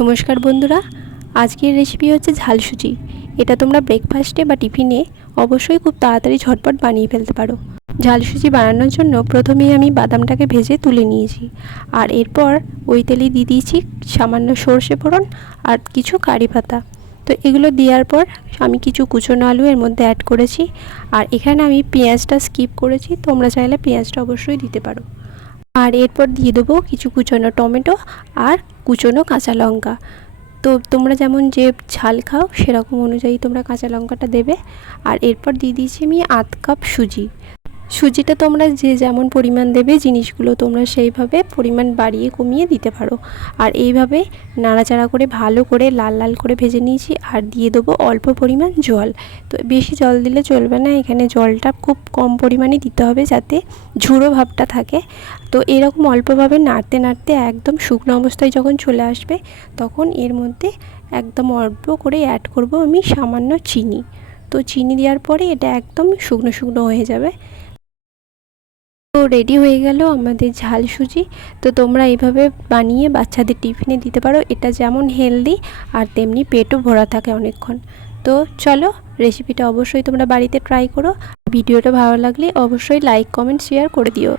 নমস্কার বন্ধুরা, আজকের রেসিপি হচ্ছে ঝাল সুজি। এটা তোমরা ব্রেকফাস্টে বা টিফিনে অবশ্যই খুব তাড়াতাড়ি ঝটপট বানিয়ে ফেলতে পারো। ঝাল সুজি বানানোর জন্য প্রথমেই আমি বাদামটাকে ভেজে তুলে নিয়েছি, আর এরপর ওই তেলেই দিয়ে দিয়েছি সামান্য সর্ষে ফোড়ন আর কিছু কারি পাতা। তো এগুলো দেওয়ার পর আমি কিছু কুচনো আলু এর মধ্যে অ্যাড করেছি, আর এখানে আমি পেঁয়াজটা স্কিপ করেছি, তোমরা চাইলে পেঁয়াজটা অবশ্যই দিতে পারো। আর এরপর দিয়ে দেবো কিছু কুচনো টমেটো আর কুচনো কাঁচা লঙ্কা। তো তোমরা যেমন যে ঝাল খাও সেরকম অনুযায়ী তোমরা কাঁচা লঙ্কাটা দেবে। আর এরপর দিয়ে দিয়েছি আমি আধ কাপ সুজি। সুজিটা তোমরা যে যেমন পরিমাণ দেবে জিনিসগুলো তোমরা সেইভাবে পরিমাণ বাড়িয়ে কমিয়ে দিতে পারো। আর এইভাবে নাড়াচাড়া করে ভালো করে লাল লাল করে ভেজে নিয়েছি, আর দিয়ে দেবো অল্প পরিমাণ জল। তো বেশি জল দিলে চলবে না, এখানে জলটা খুব কম পরিমাণে দিতে হবে যাতে ঝুড়ো ভাবটা থাকে। তো এরকম অল্পভাবে নাড়তে নাড়তে একদম শুকনো অবস্থায় যখন চলে আসবে তখন এর মধ্যে একদম অল্প করে অ্যাড করব আমি সামান্য চিনি। তো চিনি দেওয়ার পরে এটা একদম শুকনো শুকনো হয়ে যাবে। তো রেডি হয়ে গেল আমাদের ঝাল সুজি। তো তোমরা এইভাবে বানিয়ে বাচ্চাদের টিফিনে দিতে পারো। এটা যেমন হেলদি আর তেমনি পেটও ভরা থাকে অনেকক্ষণ। তো চলো, রেসিপিটা অবশ্যই তোমরা বাড়িতে ট্রাই করো। ভিডিওটা ভালো লাগলে অবশ্যই লাইক কমেন্ট শেয়ার করে দিও।